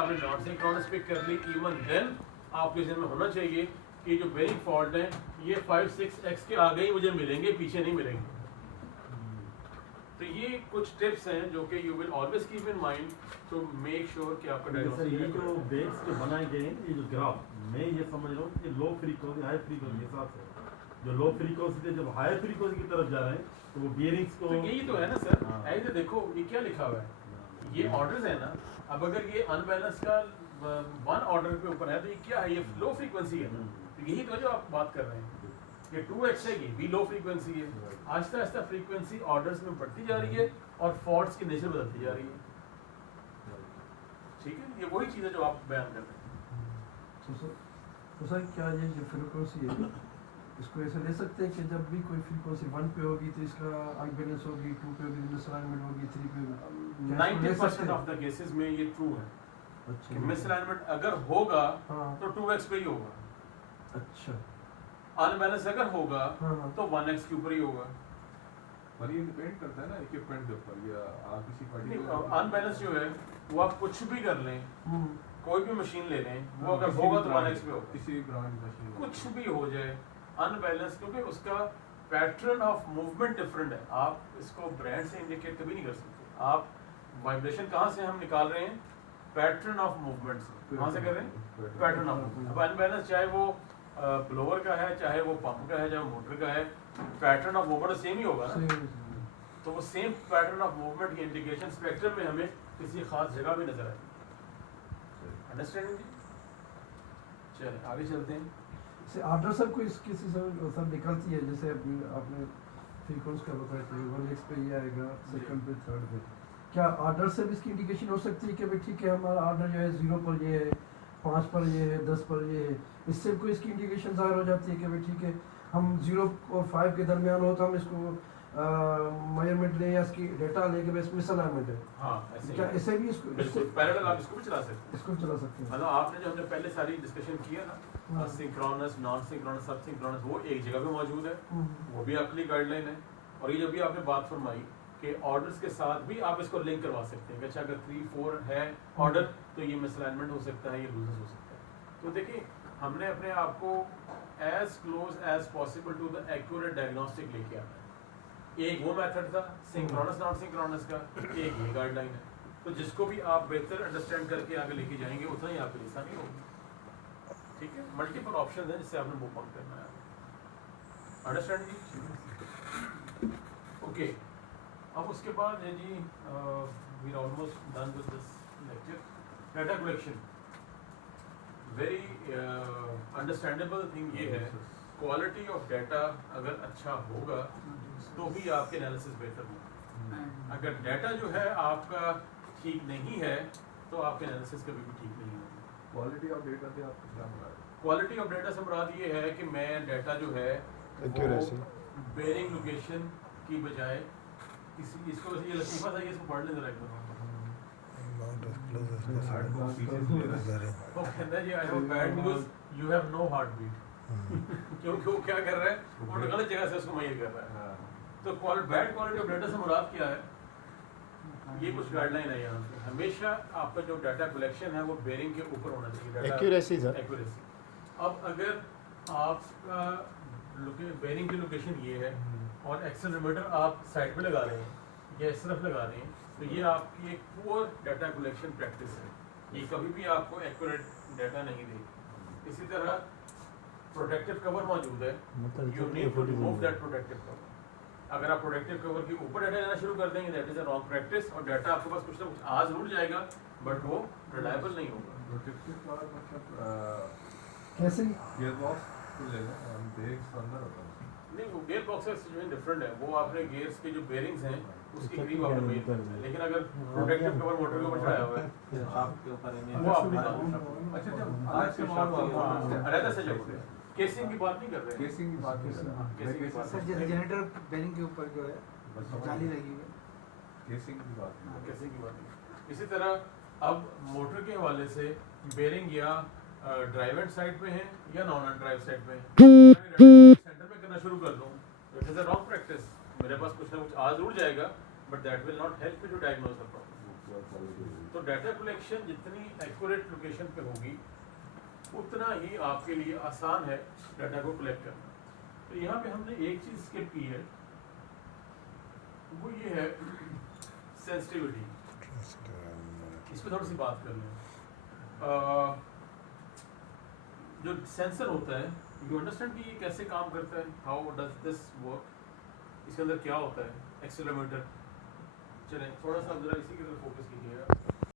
आपने non synchronous pick कर ली, even then आपके जहन में होना चाहिए कि जो बेरिंग फॉल्ट है ये 5-6x के आगे ही मुझे मिलेंगे, पीछे नहीं मिलेंगे। तो ये कुछ टिप्स हैं जो कि you will always keep in mind to make sure कि आपका सर ये जो बेस जो बनाए गए हैं, ये जो ग्राफ, मैं ये समझ रहा हूँ कि लो फ्रीक्वेंसी हाई फ्रीक्वेंसी के हिसाब से जो लो फ्रीक्वेंसी से जब हाई फ्रीक्वेंसी की तरफ जा रहे हैं तो वो बियरिंग्स को, तो यही तो है ना सर। ऐसे देखो ये क्या लिखा हुआ है, ये ऑर्डर्स है ना। अब अगर ये अनबैलेंस का वन ऑर्डर के ऊपर है तो ये क्या है, ये लो फ्रीक्वेंसी है ना। तो यही तो है जो आप बात कर रहे हैं, ये 2x है, ये भी लो फ्रीक्वेंसी है। आहिस्ता आहिस्ता फ्रीक्वेंसी ऑर्डर्स में बढ़ती जा रही है और फॉल्ट्स की नेचर बदलती जा रही है। ठीक है, ये वही चीज़ है जो आप बयान कर रहे हैं। तो सर क्या ये जो फ्रीक्वेंसी है इसको ऐसे ले सकते हैं कि जब भी कोई फ्रीक्वेंसी 1 पे होगी तो इसका अनबैलेंस होगी, 2 पे होगी मिसअलाइनमेंट होगी, 3 पे होगी? 90% ऑफ द केसेस में ये ट्रू है। अच्छा, कि मिसअलाइनमेंट अगर होगा हाँ, तो 2x पे ही होगा। अच्छा, अनबैलेंस अगर होगा हाँ, तो 1x के ऊपर ही होगा। और ये डिपेंड करता है ना इक्विपमेंट के ऊपर, या आप किसी पर्टिकुलर अनबैलेंस जो है वो आप कुछ भी कर लें, कोई भी मशीन ले लें, वो अगर किसी होगा भी तो brand 1x पे होगा। किसी भी ब्रांड की मशीन कुछ भी हो जाए अनबैलेंस, क्योंकि उसका पैटर्न ऑफ मूवमेंट डिफरेंट है। आप इसको ब्रांड से इंडिकेट कभी नहीं कर सकते। आप वाइब्रेशन कहाँ से हम निकाल रहे हैं, पैटर्न ऑफ मूवमेंट से। कहाँ से कर रहे हैं, पैटर्न ऑफ मूवमेंट। अब अनबैलेंस चाहे वो ब्लोअर का है, चाहे वो पंप का है, चाहे वो मोटर का है, पैटर्न ऑफ मूवमेंट सेम ही होगा ना। तो वो सेम पैटर्न ऑफ मूवमेंट की इंडिकेशन स्पेक्ट्रम में हमें किसी खास जगह भी नजर आएगी। अंडरस्टैंडिंग जी? चलिए आगे चलते हैं। से ऑर्डर सब को किसी से सब निकलती है, जैसे आपने फ्रीक्वेंसी का बताया था 1x पे ये आएगा, सेकंड पे, थर्ड पे। क्या ऑर्डर से भी इसकी इंडिकेशन हो सकती है कि भाई ठीक है हमारा ऑर्डर जो है 0 पर ये है, 5 पर ये है, 10 पर ये है, इससे कोई इसकी इंडिकेशन ज़ाहिर हो जाती है कि भाई ठीक है हम 0 और 5 के दरमियान हो तो हम इसको मेजरमेंट लें या इसकी डेटा लें कि बस मिसअलाइनमेंट है। हाँ, ऐसे क्या ऐसे भी इसको बिल्कुल पैरेलल आप इसको भी चला सकते हैं। इसको चला सकते हैं? मतलब आपने जो हमने पहले सारी डिस्कशन किया ना, सिंक्रोनस, नॉन सिंक्रोनस, सब सिंक्रोनस, वो एक जगह पे मौजूद है, वो भी आपके लिए गाइडलाइन है। और ये जो भी आपने बात फरमाई कि ऑर्डर्स के साथ भी आप इसको लिंक करवा सकते हैं कि अच्छा अगर 3-4 है ऑर्डर तो ये मिसअलाइनमेंट हो सकता है, ये लूजनेस हो सकता है। तो देखिए हमने अपने आप को as close as possible to the accurate diagnostic लेके आना है। एक वो मेथड था सिंक्रोनस नॉन सिंक्रोनस का, एक ये गाइडलाइन है। तो जिसको भी आप बेहतर अंडरस्टैंड करके आगे लेके जाएंगे उतना ही आपके लिए आसानी होगी। ठीक है, मल्टीपल ऑप्शन है जिससे आपने मूव ऑन करना है। अंडरस्टैंड जी? ओके, अब उसके बाद है जी we are almost done with this lecture. Data collection, very understandable thing ये है, क्वालिटी ऑफ डाटा अगर अच्छा होगा तो भी आपके एनालिसिस बेहतर होगा। अगर डाटा जो है आपका ठीक नहीं है तो आपके एनालिसिस कभी भी ठीक नहीं होगा। क्वालिटी ऑफ डेटा से आपको क्या मुराद है? क्वालिटी ऑफ डाटा से मुराद ये है कि मैं डाटा जो है वो बेरिंग लोकेशन की बजाय किसी, इसको ये लतीफ़ा था, ये इसको पढ़ लें जरा एक बार। वो कहता है जी I have bad news, you have no heart beat. क्योंकि वो क्या कर रहा है, वो गलत जगह से उसको मैयर कर रहा है। तो बैड क्वालिटी ऑफ डाटा से मुराद क्या है, ये कुछ गाइडलाइन है यहाँ पे। हमेशा आपका जो डाटा कलेक्शन है वो बेरिंग के ऊपर होना चाहिए, एक्यूरेसी सर। एक्यूरेसी। अब अगर आपका बेरिंग की लोकेशन ये है और एक्सेलरोमीटर आप साइड पे लगा रहे हैं या इस तरफ लगा रहे हैं तो ये आपकी एक पुअर डाटा कलेक्शन प्रैक्टिस है, ये कभी भी आपको एक्यूरेट डाटा नहीं देगी। इसी तरह प्रोटेक्टिव कवर मौजूद है, you need to remove that protective cover. अगर आप प्रोटेक्टिव कवर के ऊपर डाटा लेना शुरू कर देंगे that is a wrong practice, और डाटा आपके पास कुछ ना कुछ आज जरूर जाएगा बट वो रिलायबल नहीं होगा। प्रोटेक्टिव कवर मतलब कैसे? गियरबॉक्स को ले लो, हम बेरिंग्स अंदर होता है। नहीं, वो गियर बॉक्स सिचुएशन डिफरेंट है, वो आपने गियर्स के जो बेरिंग्स हैं उसकी करीब आपने मेल करना है। लेकिन अगर प्रोटेक्टिव कवर मोटर के ऊपर चढ़ाया हुआ है आपके ऊपर वो आपने अच्छा जब आज के मामले अलग से जब केसिंग की बात नहीं कर रहे हैं, केसिंग की बात कर रहे हैं, केसिंग की बात सर जनरेटर बेरिंग के ऊपर जो है जाली लगी है, केसिंग की बात हाँ, केसिंग की बात नहीं। इसी तरह अब मोटर के हवाले से बेरिंग या ड्राइव साइड पे है या नॉन ड्राइव साइड पे है, सेंटर में करना शुरू कर दूं it is a wrong practice. मेरे पास कुछ ना कुछ आज जरूर जाएगा but that will not help me to diagnose the problem. तो डाटा कलेक्शन जितनी एक्यूरेट लोकेशन पे होगी उतना ही आपके लिए आसान है डाटा को कलेक्ट करना। तो यहाँ पे हमने एक चीज़ स्किप की है, वो ये है सेंसिटिविटी। इस पर थोड़ी सी बात कर लें। जो सेंसर होता है, यू अंडरस्टैंड कि ये कैसे काम करता है, हाउ डज दिस वर्क, इसके अंदर क्या होता है, एक्सेलेरोमीटर। चलें थोड़ा सा जरा इसी की तरफ फोकस कीजिएगा।